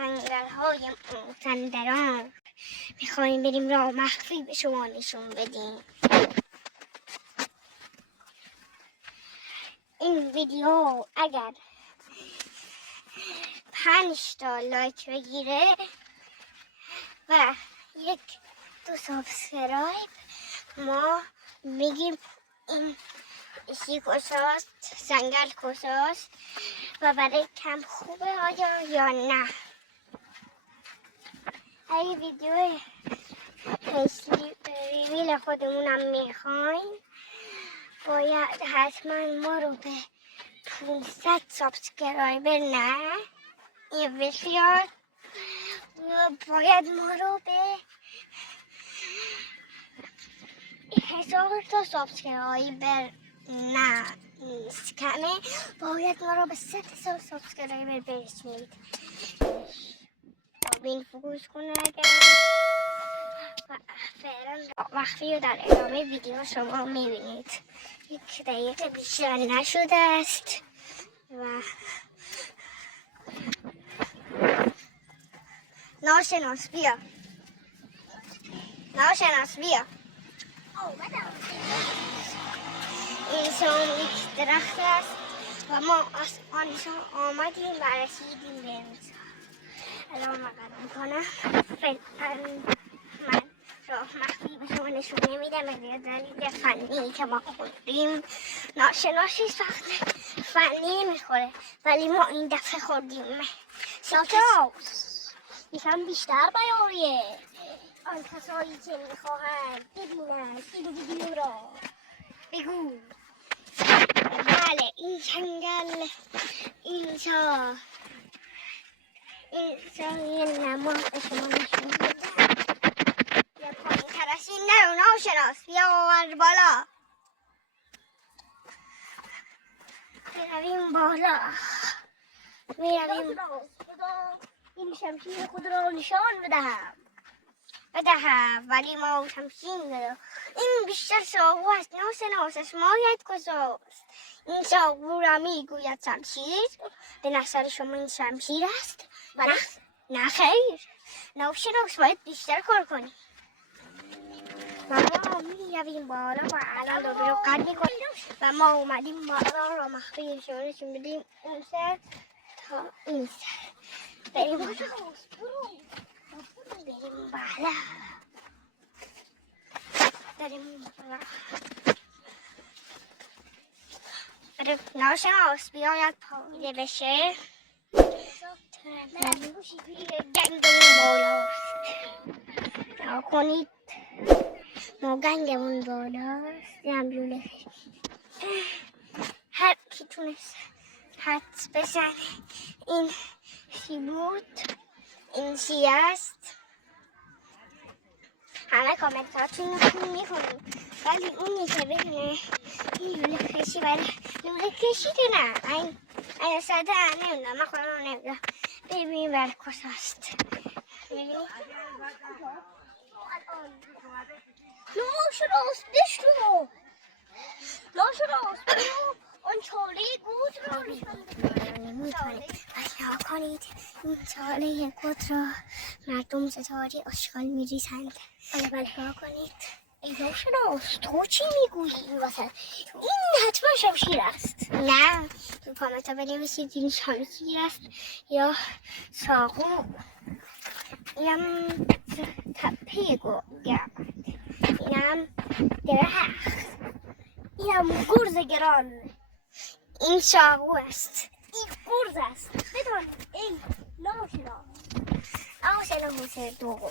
سنگرهای مازندران میخوایم بریم راه مخفی به شما نشون بدیم. این ویدیو اگر 5 تا لایک بگیره و 1-2 سابسکرایب ما میگیم این یکی کجاست، سنگل کجاست و برای کم خوبه آیا یا نه. اگه ویدیو ریویل خودمونم میخواین باید حتما ما رو به 500 سابسکرایبر نه این بسیار باید ما رو به 1000 تا سابسکرایبر نه نیست کمه، باید ما رو به 100,000 سابسکرایبر برسونید. بین فوکوس کنه اگر فعلا مخفی رو در ادامه ویدیو شما میبینید. 1 دقیقه بیشتر نشده است و ناشناس بیا، ناشناس بیا. اینجا یک درخت است و ما از آنجا آمدیم و رسیدیم به اینجا. الان من قدم کنم من راه مخفی به شما نشون نمیدم به دلیل فنی که ما خوردیم. ناشناسی سخت فنی نمیخوره ولی ما این دفعه خوردیم. یکم بیشتر بیاریه آن کسایی که میخواهند ببینن این ویدیو را بگو. بله این جنگل اینجا یه نماد به شما نشون میدم. یا پایین تر از این نرو ناشناس، بیا آور بالا برویم بالا. میرویم این شمشیر خود را نشان بدهم ولی ما شمشیر ندارم. این بیشتر چاقو است ناشناس، مایت کجاست؟ این چاقو را میگوید شمشیر، به نظر شما این شمشیر است؟ نه خیر، ناشناس باید بیشتر کار کنی. ما میرویم بالا و الان رو قد میکنیم و ما اومدیم بالا را مخفی شما نشون بدیم. اون سر تا این سر بریم بالا. بریم بالا. ناشناس بیاید پایده بشه. گنگمون بالاست، نگاه کنید ما گنگمون بالاست. نمجونه هر کی تونست حدس بزنه این چی بود، این چی است. همه کامنتاتون رو میکنیم ولی اونی که ببینه این لوله کشی ولی لوله کشیده نه این ساده نمیدونم، من خودم رو نمیدونم. ببینیم برای کجاست. ناشناس بشنو، ناشناس برو آن چاله گود را نمیتونه بیا کنید. این چاله گود را مردم ستاره آشغال میریزند. بله کنید. ای ناشناس تو چی میگویی این وسط؟ این حتما شمشیر است. نه تو کامنت بنویسید این شمشیر است یا چاقو. اینم تپه گرد، اینم درخت، اینم گرز گران. این چاقو است، این گرز است. بدان ای ناشناس دوم.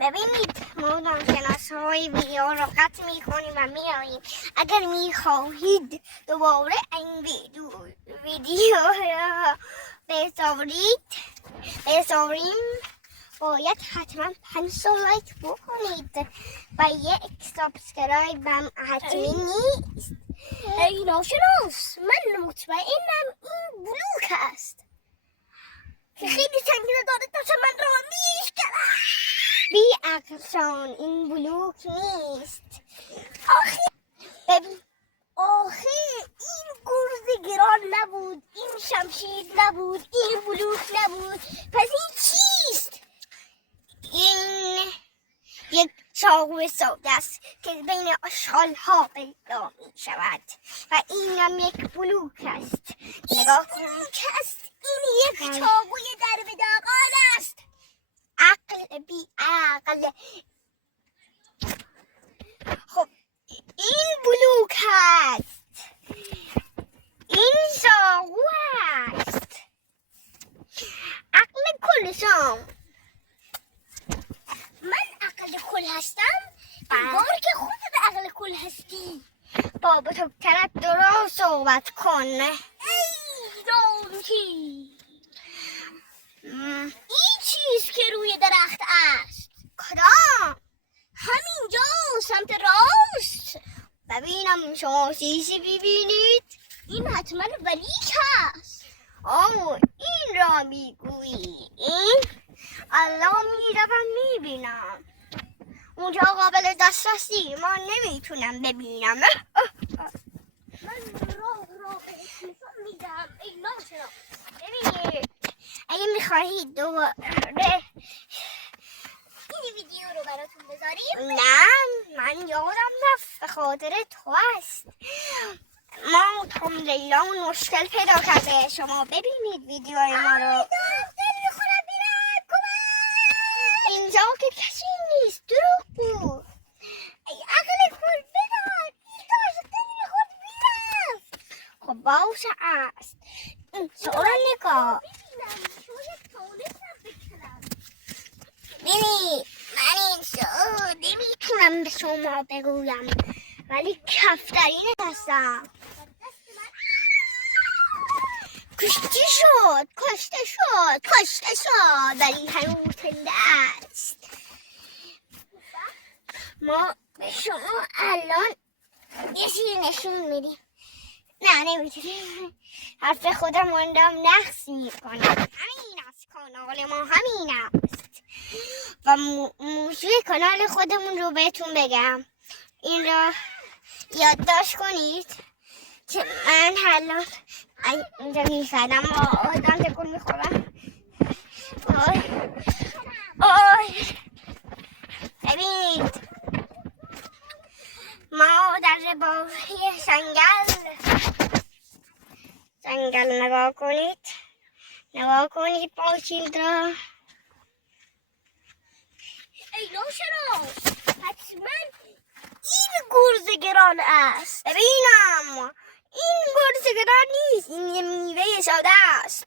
ببینید ما ناشناس‌های ویدیو رو قطع میکنیم و میاییم. اگر میخواهید دوباره این ویدیو را بذاریم باید حتما 5 لایک بکنید و 1 سابسکرایب هم حتمی نیست. ای ناشناس من مطمئنم این بلوک است که خیلی سنگینه داره تا من را میشکنم. بی عقلشان این بلوک نیست. آخه ببین، آخه این گرز گران نبود، این شمشیر نبود، این بلوک نبود، پس این چیست؟ این یک چاقو ساده است که بین شالها پیدا می شود و اینم یک بلوک است. نگاه بلوک است. این یک چاقوی در به داغان است. عقل بی عقل. خب این بلوک است، این چاقو است. عقل کل شام. من عقل کل هستم؟ انگار که خودت عقل کل هستی. بابا تو طرف درست صحبت کن. ای دانتی، این چیز که روی درخت است کدام؟ همینجا سمت راست. ببینم شما چیزی ببینید. این حتما ولیک هست. این را میگویی؟ این الان میروم میبینم. اونجا قابل دسترسی ما نمیتونم ببینم. من راه نشان میدم. ای ناشناس، ببینید اگه میخواهید دوباره این ویدیو رو براتون بذاریم. نه من یادم رفت، به خاطر تو است. ما تام لیلا مشکل پیدا کرده. شما ببینید ویدیوهای ما رو. اینجا که کسی نیست. دروغ بود. ای عقل کل بدار، این داشت دلی خود میرفت. خب باشه است. سؤال نگاه. ببینید من این سؤال نمیتونم به شما بگویم، ولی کفترین هستم. کشته شد ولی هنوز زنده است. ما به شما الان یه چیزی نشون میدیم. نه نمیتونیم. حرف خودمون رو نقص میکنیم. همین است کانال ما، همین است. و موضوع کانال خودمون رو بهتون بگم. این رو یادداشت کنید که من الان اینجا میفردم. آدم تکون میخورم. ببینید ما در باقی جنگل نگاه کنید پاشید را. ای ناشناس، حتما این گرز گران است. ببینم این گرز گران نیست، این یه میوه ساده است.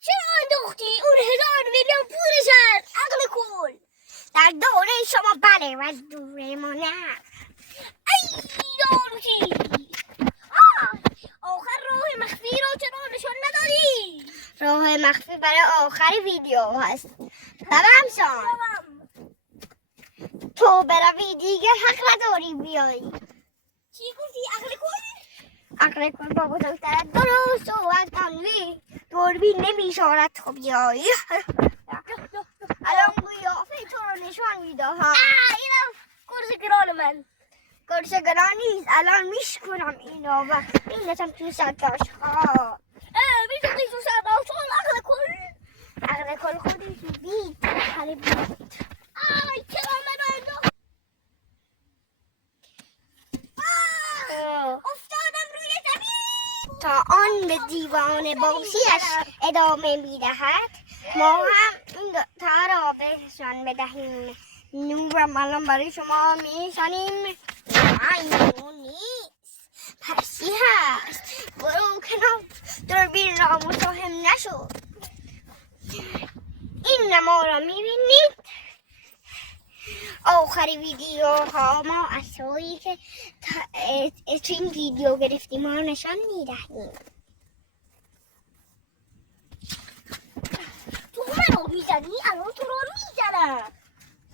چرا انداختی؟ اون 1000 میلیون پولش است. عقل کل. در دوره شما بله و دوره ما نه. ای دانوتی، آخر راه مخفی رو چرا نشان ندادی؟ راه مخفی برای آخر ویدیو هست. ببرمشان تو بروی دیگه حق نداری بیایی. چی گفتی؟ عقل کل؟ عقل کل با بزرگتر درست صحبت کنوی. دوربین نمیشارد تو بیایی. الان قیافه تو رو نشان میدهم. اینم گرز گران من. گرز گران نیست. الان میشکنم اینو و میندازم تو سرداشها. میندازی تو سرداشها. عقل کل. عقل کل خودی بید. خالی بید. چرا من انداخت؟ افتادم روی زمین. تا آن به دیوان باشیش ادامه میدهد ما هم این دوتا را بهشان بدهیم. نورم الان برای شما میشنیم. نور نیست، پسی هست. برو کنار، دوربین را مزاحم نشو. این نما را میبینید. آخری ویدیو ها ما اصلایی که تو این ویدیو گرفتیم ما نشان میدهیم. تو منو میزنی؟ الان تو رو میزنم.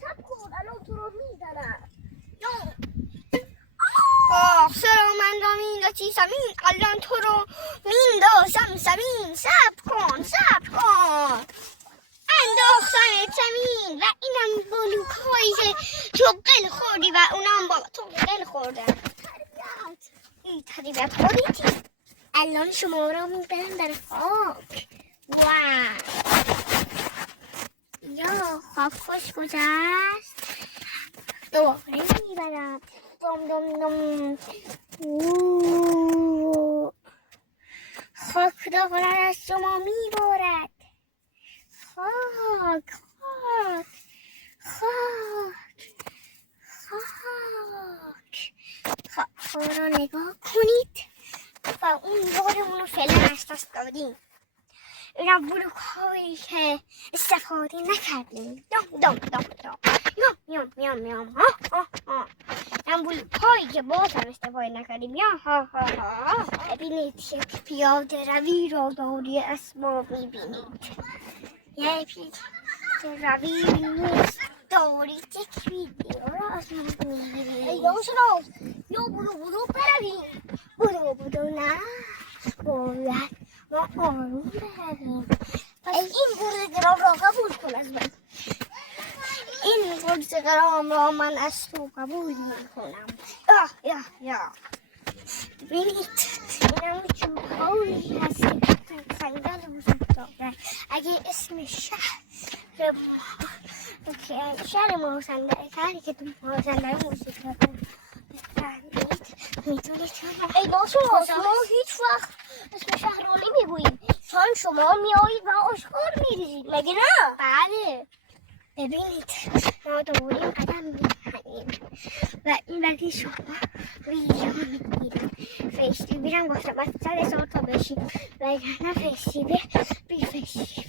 سب کن، الان تو رو میزنم. چرا من را میندازی زمین؟ الان تو رو میندازم زمین. سب کن انداختن زمین. و اینم بلوک هایی که تو قل خوردی و اونم با تو قل خوردن. این تربیت خودی جان شما را میبرم در خاک. واو یا خاک خوش گذشت دوباره میبرم. دم دم دم. خاک دوباره از شما میبارد. خاک خاک خاک خاک. خاک را نگاه کنید و اون بارمون رو فعلا از دست دادیم. اینا بلوک هایی که استفاده نکردیم. دم دم دم دم. یام یام یام ها ها ها. این بلوک هایی که باز هم استفاده نکردیم. یا ها ها ها. ببینید یک پیاده روی را داری اسباب میبینید. یه پیاده روی نیست دارید یک ویدیو را از ما میبینید. ای داشتراز یا بودو برویم. بودو نه باید ما آروم برویم. پس این گرز گرام را قبول کن از من. این گرز گرام را من از تو قبول میکنم. یا ببینید این همه چوب هایی هست که خنگل وجود داره. اگه اسم شهر ما سندره کاری که تو ما سندره موسیقی داره میتونید ای باشو ما هیچ وقت اسم شهر رو نمیگوییم چون شما میایید و آشکار میریزید مگه نه؟ بله ببینید ما دوریم قدم میزنیم و این وقتی شما ویدیو میگیریم فیستی هم گفتم باید 100,000 تا بشیم و اگر نه فیستی بی فیستی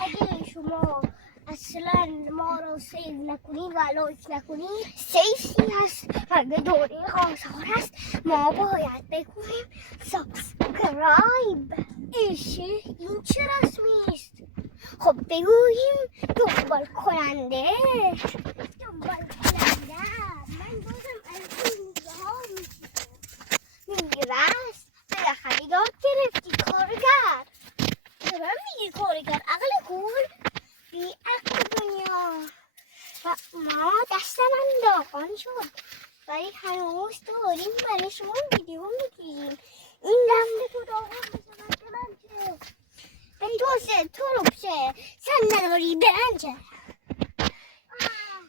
اگه شما اصلا ما رو سیو نکنید و لایک نکنید سیفی هست و به دوره آزار هست ما باید بگوییم سابسکرایب. ایشه این چه رسمی است؟ خب بگوییم دنبال کننده من بازم از این میگه ها میگرست بالاخره یاد گرفتی کارگر. به من میگی کارگر عقل کور بی عقل دنیا و ما دست من داغان شد ولی هنوز داریم برای شما ویدیو میگیریم. این دمده تو داغان بزنم که من چه به تو رو بشه سن نداری برنجه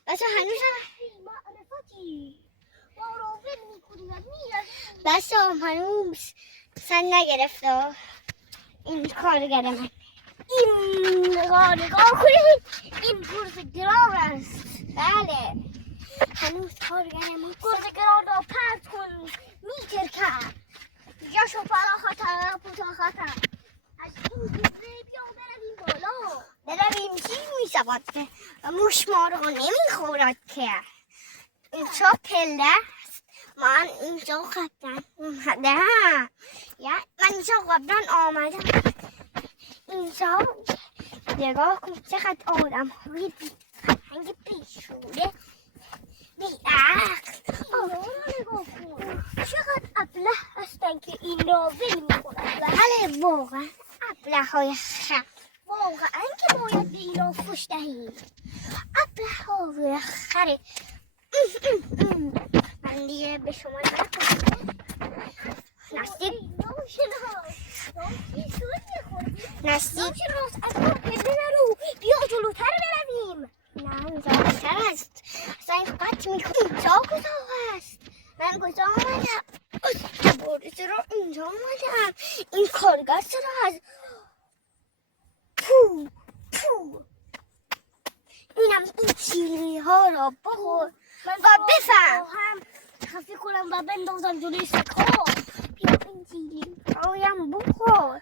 بسه هنوز هم معرفتی باراول میکنی و میرسی بسه هنوز سن نگرفته این کارگر من. این نگاه کنید این گرز گرام است. بله هنوز کارگر ما گرز گرام را پرد کن میتر کرد یا شو فرا خطر پوتا خطر از این گرزه بیا برویم بالا برویم چی میشود که موش ما را نمیخورد که اینجا پله است. من اینجا قبلا اومدم من اینجا قبلا آمدم اینجا نگاه کن چقدر آدم های بی فرهنگ بیشوره بی عقل رو نگاه کن چقدر ابله هستن که این را ول میکنن. بله واقعا ابله های خر واقعا که باید به این را فش دهیم. ابله های خره من دیگه به شما نکنم نستیب نستیب از ما پله نرو بیا جلوتر برویم. نه اینجا بهتر است اصلا این قطع میکنم اینجا کجا هست من کجا آمدم چرا اینجا آمدم این کارگر چرا از پو اینم این چیلی ها را بخور و بفهم خفی کنم و بندازم جلوی سکا بیا این چیلی هایم بخور.